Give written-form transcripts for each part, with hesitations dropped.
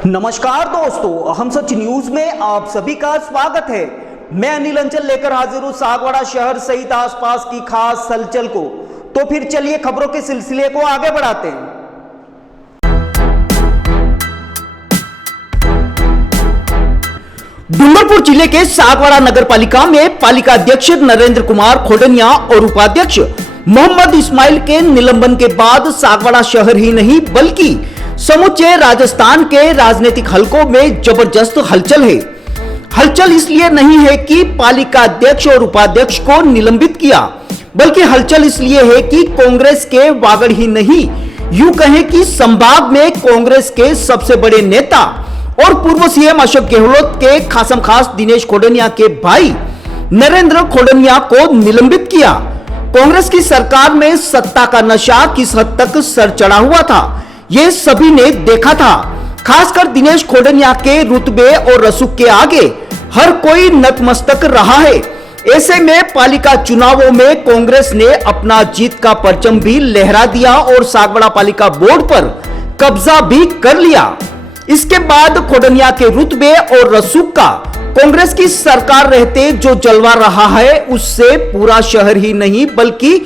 नमस्कार दोस्तों, हम सच न्यूज में आप सभी का स्वागत है। मैं अनिल अंचल लेकर हाजिर हूं सागवाड़ा शहर सहित आसपास की खास हलचल को। तो फिर चलिए खबरों के सिलसिले को आगे बढ़ाते हैं। डूंगरपुर जिले के सागवाड़ा नगर पालिका में पालिका अध्यक्ष नरेंद्र कुमार खोडनिया और उपाध्यक्ष मोहम्मद इस्माइल के निलंबन के बाद सागवाड़ा शहर ही नहीं बल्कि समूचे राजस्थान के राजनीतिक हलकों में जबरदस्त हलचल है। हलचल इसलिए नहीं है कि पालिका अध्यक्ष और उपाध्यक्ष को निलंबित किया, बल्कि हलचल इसलिए है कि कांग्रेस के वागड़ ही नहीं, यूं कहें कि संभाग में कांग्रेस के सबसे बड़े नेता और पूर्व सीएम अशोक गहलोत के खासम खास दिनेश खोडनिया के भाई नरेंद्र खोडनिया को निलंबित किया। कांग्रेस की सरकार में सत्ता का नशा किस हद तक सर चढ़ा हुआ था, ये सभी ने देखा था। खासकर दिनेश खोडनिया के रुतबे और रसूख के आगे हर कोई नतमस्तक रहा है। ऐसे में पालिका चुनावों में कांग्रेस ने अपना जीत का परचम भी लहरा दिया और सागवाड़ा पालिका बोर्ड पर कब्जा भी कर लिया। इसके बाद खोडनिया के रुतबे और रसूख का कांग्रेस की सरकार रहते जो जलवा रहा है, उससे पूरा शहर ही नहीं बल्कि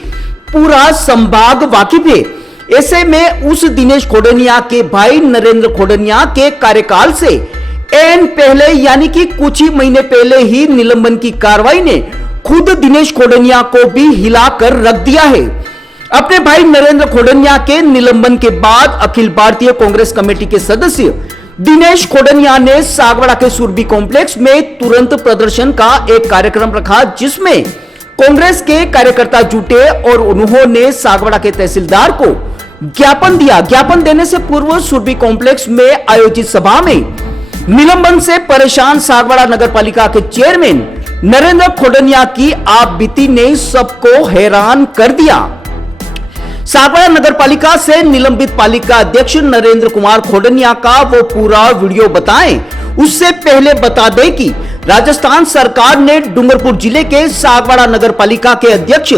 पूरा संभाग वाकिफ है। ऐसे में उस दिनेश खोडनिया के भाई नरेंद्र खोडनिया के कार्यकाल से एन पहले यानी कि कुछ ही महीने पहले ही निलंबन की कार्रवाई ने खुद दिनेश खोडनिया को भी हिलाकर रख दिया है। अपने भाई नरेंद्र खोडनिया के निलंबन के बाद अखिल भारतीय कांग्रेस कमेटी के सदस्य दिनेश खोडनिया ने सागवाड़ा के सुरभि कॉम्प्लेक्स में तुरंत प्रदर्शन का एक कार्यक्रम रखा, जिसमें कांग्रेस के कार्यकर्ता जुटे और उन्होंने सागवाड़ा के तहसीलदार को ज्ञापन दिया। ज्ञापन देने से पूर्व सुरभि कॉम्प्लेक्स में आयोजित सभा में निलंबन से परेशान सागवाड़ा नगर पालिका के चेयरमैन नरेंद्र खोडनिया की आपबीती ने सबको हैरान कर दिया। सागवाड़ा नगर पालिका से निलंबित पालिका अध्यक्ष नरेंद्र कुमार खोडनिया का वो पूरा वीडियो बताएं, उससे पहले बता दें कि राजस्थान सरकार ने डूंगरपुर जिले के सागवाड़ा नगर पालिका के अध्यक्ष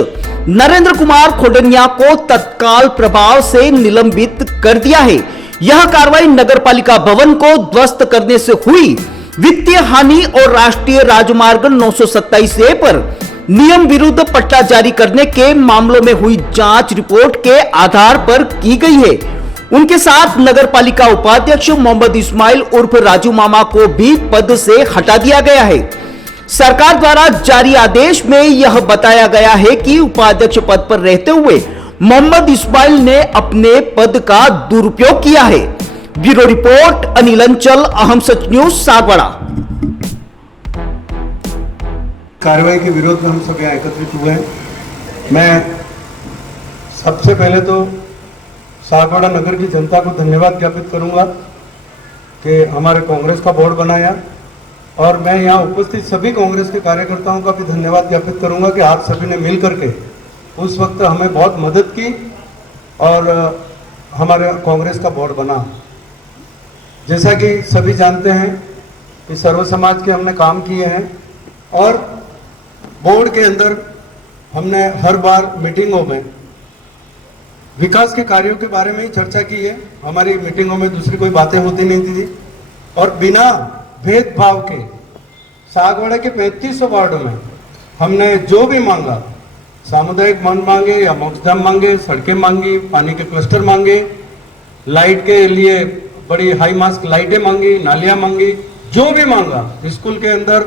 नरेंद्र कुमार खोडनिया को तत्काल प्रभाव से निलंबित कर दिया है। यह कार्रवाई नगर पालिका भवन को ध्वस्त करने से हुई वित्तीय हानि और राष्ट्रीय राजमार्ग 927A पर नियम विरुद्ध पट्टा जारी करने के मामलों में हुई जांच रिपोर्ट के आधार पर की गई है। उनके साथ नगर पालिका उपाध्यक्ष मोहम्मद इस्माइल उर्फ राजू मामा को भी पद से हटा दिया गया है। सरकार द्वारा जारी आदेश में यह बताया गया है कि उपाध्यक्ष पद पर रहते हुए मोहम्मद इस्माइल ने अपने पद का दुरुपयोग किया है। ब्यूरो रिपोर्ट अनिल अंचल, अहम सच न्यूज सागवाड़ा। कार्रवाई के विरोध में हम सब यहाँ एकत्रित हुए हैं। मैं सबसे पहले तो सागवाड़ा नगर की जनता को धन्यवाद ज्ञापित करूंगा कि हमारे कांग्रेस का बोर्ड बनाया, और मैं यहाँ उपस्थित सभी कांग्रेस के कार्यकर्ताओं का भी धन्यवाद ज्ञापित करूंगा कि आप सभी ने मिल करके उस वक्त हमें बहुत मदद की और हमारे कांग्रेस का बोर्ड बना। जैसा कि सभी जानते हैं कि सर्व समाज के हमने काम किए हैं और बोर्ड के अंदर हमने हर बार मीटिंगों में विकास के कार्यों के बारे में ही चर्चा की है। हमारी मीटिंगों में दूसरी कोई बातें होती नहीं थी और बिना भेदभाव के सागवाड़ा के 3500 वार्डों में हमने जो भी मांगा, सामुदायिक वन मांगे या मोक्षधाम मांगे, सड़कें मांगी, पानी के क्लस्टर मांगे, लाइट के लिए बड़ी हाई मास्क लाइटें मांगी, नालियां मांगी, जो भी मांगा, स्कूल के अंदर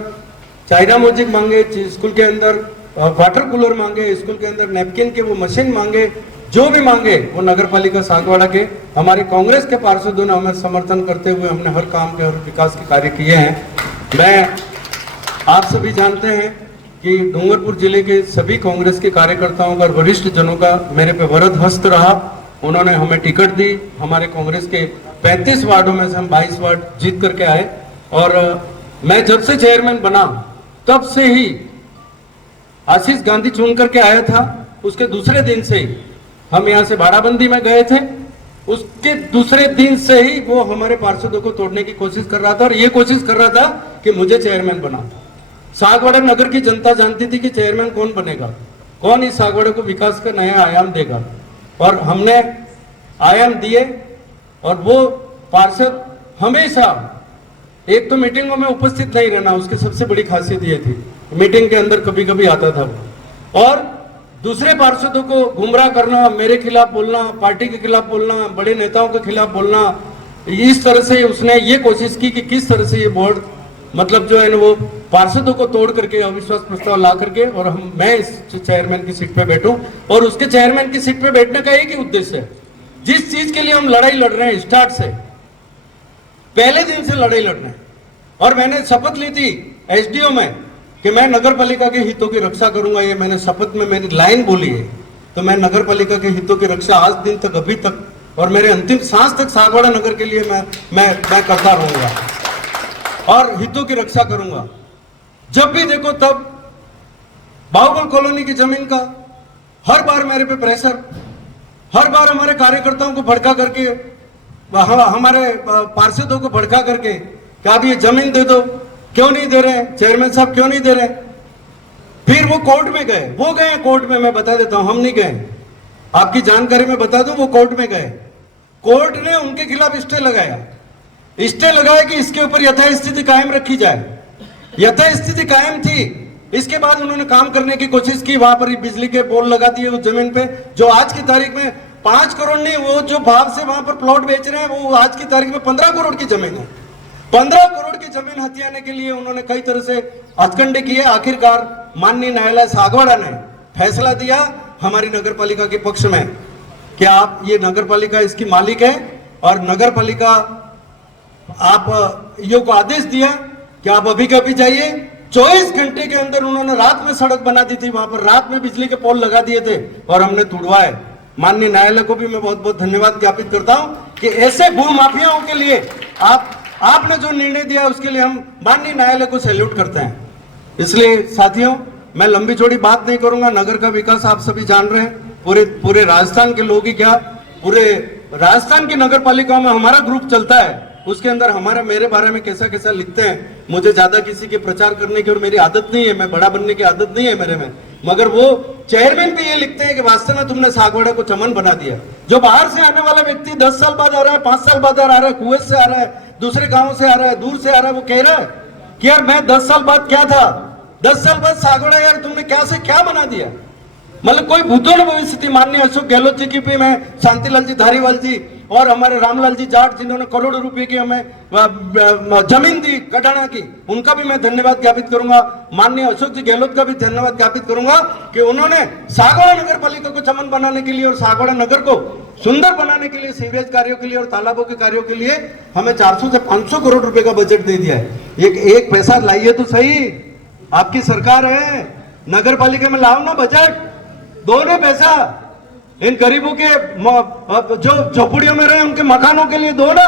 चाइना म्यूजिक मांगे, स्कूल के अंदर वाटर कूलर मांगे, स्कूल के अंदर नैपकिन के वो मशीन मांगे, जो भी मांगे वो नगर पालिका सागवाड़ा के हमारे कांग्रेस के पार्षदों ने हमें समर्थन करते हुए हमने हर काम के हर विकास के कार्य किए हैं। मैं आप सभी जानते हैं कि डूंगरपुर जिले के सभी कांग्रेस के कार्यकर्ताओं का, वरिष्ठ जनों का मेरे पे वरद हस्त रहा। उन्होंने हमें टिकट दी। हमारे कांग्रेस के 35 वार्डों में से हम 22 वार्ड जीत करके आए और मैं जब से चेयरमैन बना तब से ही आशीष गांधी चुन करके आया था, उसके दूसरे दिन से ही हम यहाँ से बाड़ाबंदी में गए थे। उसके दूसरे दिन से ही वो हमारे पार्षदों को तोड़ने की कोशिश कर रहा था और ये कोशिश कर रहा था कि मुझे चेयरमैन बना। सागवाड़ा नगर की जनता जानती थी कि चेयरमैन कौन बनेगा, कौन इस सागवाड़ा को विकास का नया आयाम देगा, और हमने आयाम दिए। और वो पार्षद हमेशा, एक तो मीटिंगों में उपस्थित नहीं रहना, उसकी सबसे बड़ी खासियत ये थी, मीटिंग के अंदर कभी कभी आता था वो, और दूसरे पार्षदों को गुमराह करना, मेरे खिलाफ बोलना, पार्टी के खिलाफ बोलना, बड़े नेताओं के खिलाफ बोलना। इस तरह से उसने ये कोशिश की कि किस तरह से ये बोर्ड मतलब जो है ना वो पार्षदों को तोड़ करके अविश्वास प्रस्ताव ला करके और मैं इस चेयरमैन की सीट पे बैठूं। और उसके चेयरमैन की सीट पे बैठने का एक ही उद्देश्य है, जिस चीज के लिए हम लड़ाई लड़ रहे हैं स्टार्ट से, पहले दिन से लड़ाई लड़ रहे हैं। और मैंने शपथ ली थी एसडीओ में कि मैं नगर पालिका के हितों की रक्षा करूंगा, ये मैंने शपथ में मेरी लाइन बोली है। तो मैं नगर पालिका के हितों की रक्षा आज दिन तक, अभी तक और मेरे अंतिम सांस तक सागवाड़ा नगर के लिए मैं करता रहूंगा और हितों की रक्षा करूंगा। जब भी देखो तब बाहुबल कॉलोनी की जमीन का हर बार मेरे पे प्रेशर, हर बार हमारे कार्यकर्ताओं को भड़का करके, हमारे पार्षदों को भड़का करके कि आप ये जमीन दे दो, क्यों नहीं दे रहे, चेयरमैन साहब क्यों नहीं दे रहे। फिर वो कोर्ट में गए, वो गए कोर्ट में, मैं बता देता हूं, हम नहीं गए, आपकी जानकारी में बता दूं, वो कोर्ट में गए। कोर्ट ने उनके खिलाफ स्टे लगाया, स्टे लगाया कि इसके ऊपर यथास्थिति कायम रखी जाए। यथास्थिति कायम थी, इसके बाद उन्होंने काम करने की कोशिश की, वहां पर बिजली के पोल लगा दिए उस जमीन पे, जो आज की तारीख में 5 करोड़ नहीं, वो जो भाव से वहां पर प्लॉट बेच रहे हैं वो आज की तारीख में 15 करोड़ की जमीन है। 15 करोड़ की जमीन हथियाने के लिए उन्होंने कई तरह से हथकंडे किए। आखिरकार माननीय न्यायालय सागवाड़ा ने फैसला दिया हमारी नगर पालिका के पक्ष में कि आप, ये नगर पालिका इसकी मालिक है और नगर पालिका आप यो को आदेश दिया कि आप अभी कभी जाइए। 24 घंटे के अंदर उन्होंने रात में सड़क बना दी थी, वहां पर रात में बिजली के पोल लगा दिए थे और हमने तुड़वाए। माननीय न्यायालय को भी मैं बहुत बहुत धन्यवाद ज्ञापित करता हूं कि ऐसे भू माफियाओं के लिए आपने जो निर्णय दिया उसके लिए हम माननीय न्यायालय को सैल्यूट करते हैं। इसलिए साथियों, मैं लंबी चौड़ी बात नहीं करूंगा। नगर का विकास आप सभी जान रहे हैं, पूरे राजस्थान के लोग ही क्या, पूरे राजस्थान की नगर पालिकाओं में हमारा ग्रुप चलता है, उसके अंदर मेरे बारे में कैसा कैसा लिखते हैं। मुझे ज्यादा किसी के प्रचार करने की और मेरी आदत नहीं है, मैं बड़ा बनने की आदत नहीं है मेरे में, मगर वो चेयरमैन भी ये लिखते हैं कि वास्तव में तुमने सागवाड़ा को चमन बना दिया। जो बाहर से आने वाला व्यक्ति 10 साल बाद आ रहा है, 5 साल बाद आ रहा है, कुवैत से आ रहा है, दूसरे गांवों से आ रहा है, दूर से आ रहा है, वो कह रहा है कि यार मैं 10 साल बाद क्या था, 10 साल बाद सागवाड़ा यार तुमने क्या से क्या बना दिया। मतलब कोई भूतों न भविष्य थी। माननीय अशोक गहलोत जी की भी मैं, शांतिलाल जी धारीवाल जी और हमारे रामलाल जी जाट जिन्होंने करोड़ों रुपए की हमें जमीन दी कटाना की, उनका भी मैं धन्यवाद ज्ञापित करूंगा। माननीय अशोक जी गहलोत का भी धन्यवाद ज्ञापित करूंगा कि उन्होंने सागवाड़ा नगर पालिका को चमन बनाने के लिए और सागवाड़ा नगर को सुंदर बनाने के लिए, सीवरेज कार्यों के लिए और तालाबों के कार्यों के लिए हमें 400 से 500 करोड़ रुपए का बजट दे दिया है। एक पैसा लाइए तो सही, आपकी सरकार है, नगर पालिका में लाओ ना बजट, दो ना पैसा, इन गरीबों के जो झोपड़ियों में रहे उनके मकानों के लिए दो ना,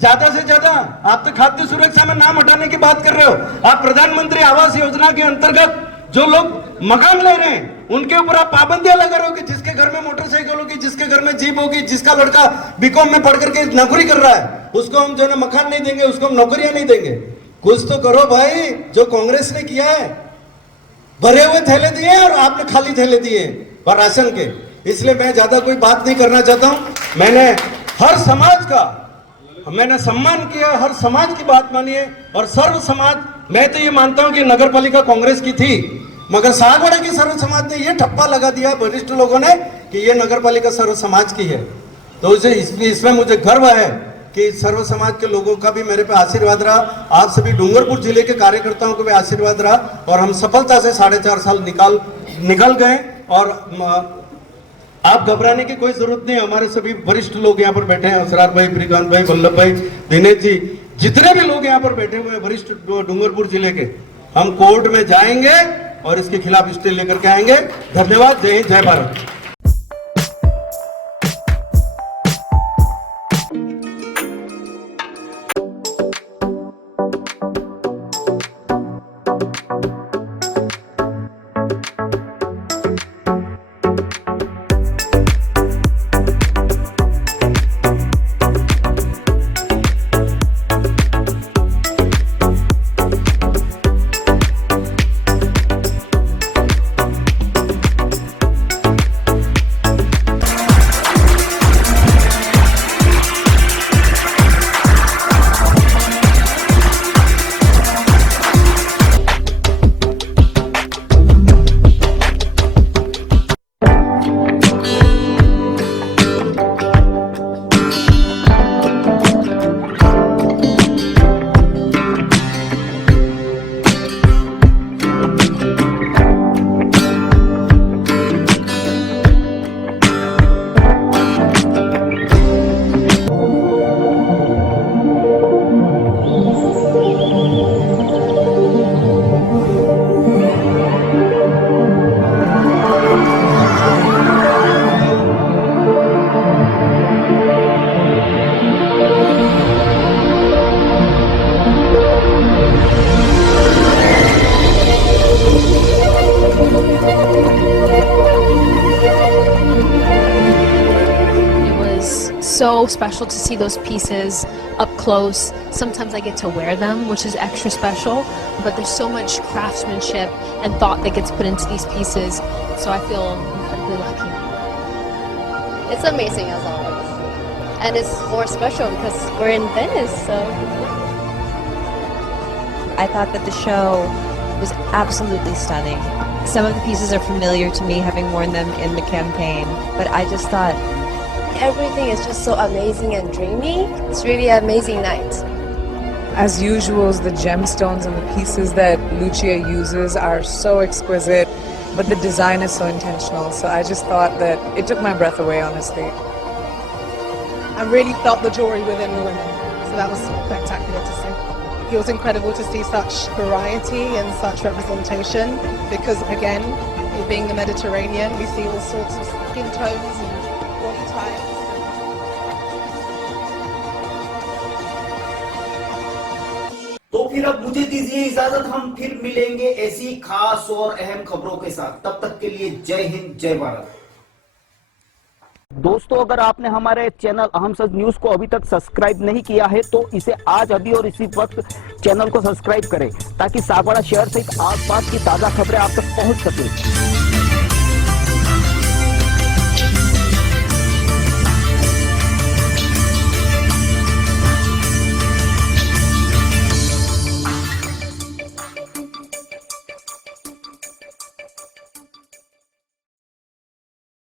ज्यादा से ज्यादा। आप तो खाद्य सुरक्षा में नाम हटाने की बात कर रहे हो, आप प्रधानमंत्री आवास योजना के अंतर्गत जो लोग मकान ले रहे हैं उनके ऊपर आप पाबंदियां लगा रहे हो कि जिसके घर में मोटरसाइकिल होगी, जिसके घर में जीप होगी, जिसका लड़का बीकॉम में पढ़ करके नौकरी कर रहा है, उसको हम जो है मकान नहीं देंगे, उसको हम नौकरियां नहीं देंगे। कुछ तो करो भाई। जो कांग्रेस ने किया है, भरे हुए थैले दिए और आपने खाली थैले दिए और राशन के। इसलिए मैं ज्यादा कोई बात नहीं करना चाहता हूं। मैंने हर समाज का मैंने सम्मान किया, हर समाज की बात मानी है और सर्व समाज, मैं तो ये मानता हूं कि नगर पालिका कांग्रेस की थी, मगर सागवाड़ा की सर्व समाज ने ये ठप्पा लगा दिया वरिष्ठ लोगों ने कि ये नगर पालिका सर्व समाज की है। तो इसमें मुझे गर्व है कि सर्व समाज के लोगों का भी मेरे पे आशीर्वाद रहा, आप सभी डूंगरपुर जिले के कार्यकर्ताओं को भी आशीर्वाद रहा और हम सफलता से 4.5 साल निकल गए। और आप घबराने की कोई जरूरत नहीं, हमारे सभी वरिष्ठ लोग यहाँ पर बैठे हैं, असरार भाई, प्रीकांत भाई, वल्लभ भाई, दिनेश जी, जितने भी लोग यहाँ पर बैठे हुए हैं वरिष्ठ डूंगरपुर जिले के, हम कोर्ट में जाएंगे और इसके खिलाफ स्टे लेकर के आएंगे। धन्यवाद। जय हिंद, जय Bharat. so special to see those pieces up close. Sometimes I get to wear them, which is extra special, but there's so much craftsmanship and thought that gets put into these pieces, so I feel incredibly lucky. It's amazing as always. And it's more special because we're in Venice, so. I thought that the show was absolutely stunning. Some of the pieces are familiar to me, having worn them in the campaign, but I just thought Everything is just so amazing and dreamy. It's really an amazing night. As usual, the gemstones and the pieces that Lucia uses are so exquisite, but the design is so intentional. So I just thought that it took my breath away, honestly. I really felt the jewelry within the women. So that was spectacular to see. It was incredible to see such variety and such representation because, again, it being the Mediterranean, we see all sorts of skin tones and body types. तो फिर अब मुझे दीजिए इजाजत, हम फिर मिलेंगे ऐसी खास और अहम खबरों के साथ। तब तक के लिए जय हिंद, जय भारत। दोस्तों, अगर आपने हमारे चैनल अहम सच न्यूज को अभी तक सब्सक्राइब नहीं किया है तो इसे आज अभी और इसी वक्त चैनल को सब्सक्राइब करें ताकि सागवाड़ा शहर सहित आसपास की ताजा खबरें आप तक पहुंच सके।